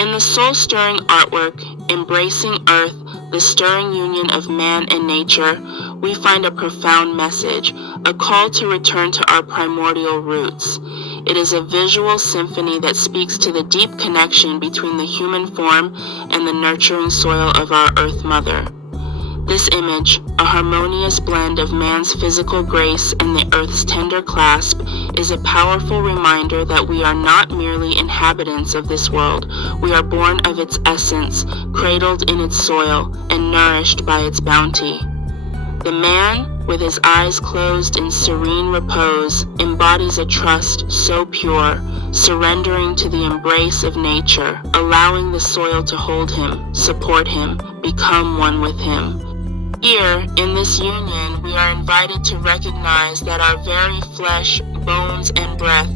In the soul-stirring artwork, Embracing Earth, the stirring union of man and nature, we find a profound message, a call to return to our primordial roots. It is a visual symphony that speaks to the deep connection between the human form and the nurturing soil of our Earth Mother. This image, a harmonious blend of man's physical grace and the Earth's tender clasp, is a powerful reminder that we are not merely inhabitants of this world. We are born of its essence, cradled in its soil, and nourished by its bounty. The man, with his eyes closed in serene repose, embodies a trust so pure, surrendering to the embrace of nature, allowing the soil to hold him, support him, become one with him. Here, in this union, we are invited to recognize that our very flesh, bones, and breath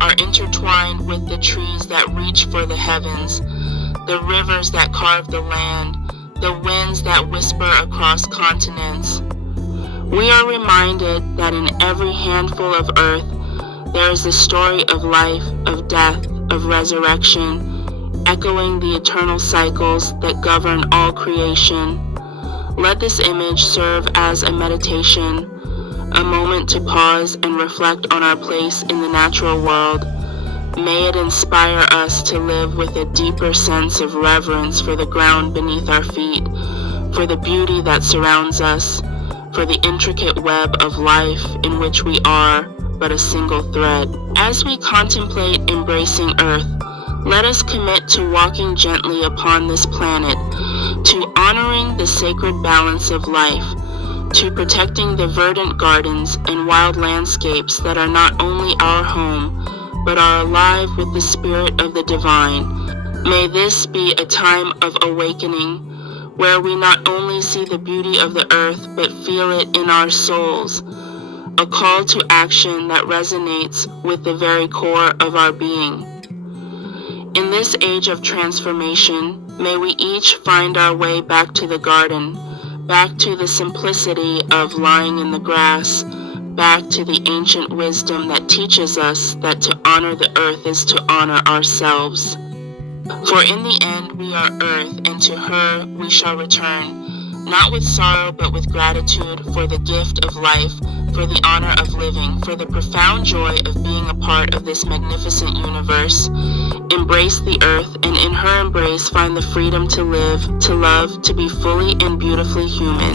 are intertwined with the trees that reach for the heavens, the rivers that carve the land, the winds that whisper across continents. We are reminded that in every handful of earth, there is the story of life, of death, of resurrection, echoing the eternal cycles that govern all creation. Let this image serve as a meditation, a moment to pause and reflect on our place in the natural world. May it inspire us to live with a deeper sense of reverence for the ground beneath our feet, for the beauty that surrounds us, for the intricate web of life in which we are but a single thread. As we contemplate embracing Earth, let us commit to walking gently upon this planet, to honoring the sacred balance of life, to protecting the verdant gardens and wild landscapes that are not only our home, but are alive with the spirit of the divine. May this be a time of awakening, where we not only see the beauty of the earth, but feel it in our souls, a call to action that resonates with the very core of our being. In this age of transformation, may we each find our way back to the garden, back to the simplicity of lying in the grass, back to the ancient wisdom that teaches us that to honor the earth is to honor ourselves. For in the end we are earth, and to her we shall return, not with sorrow but with gratitude for the gift of life, for the honor of living, for the profound joy of being a part of this magnificent universe. Embrace the earth, and in her embrace find the freedom to live, to love, to be fully and beautifully human.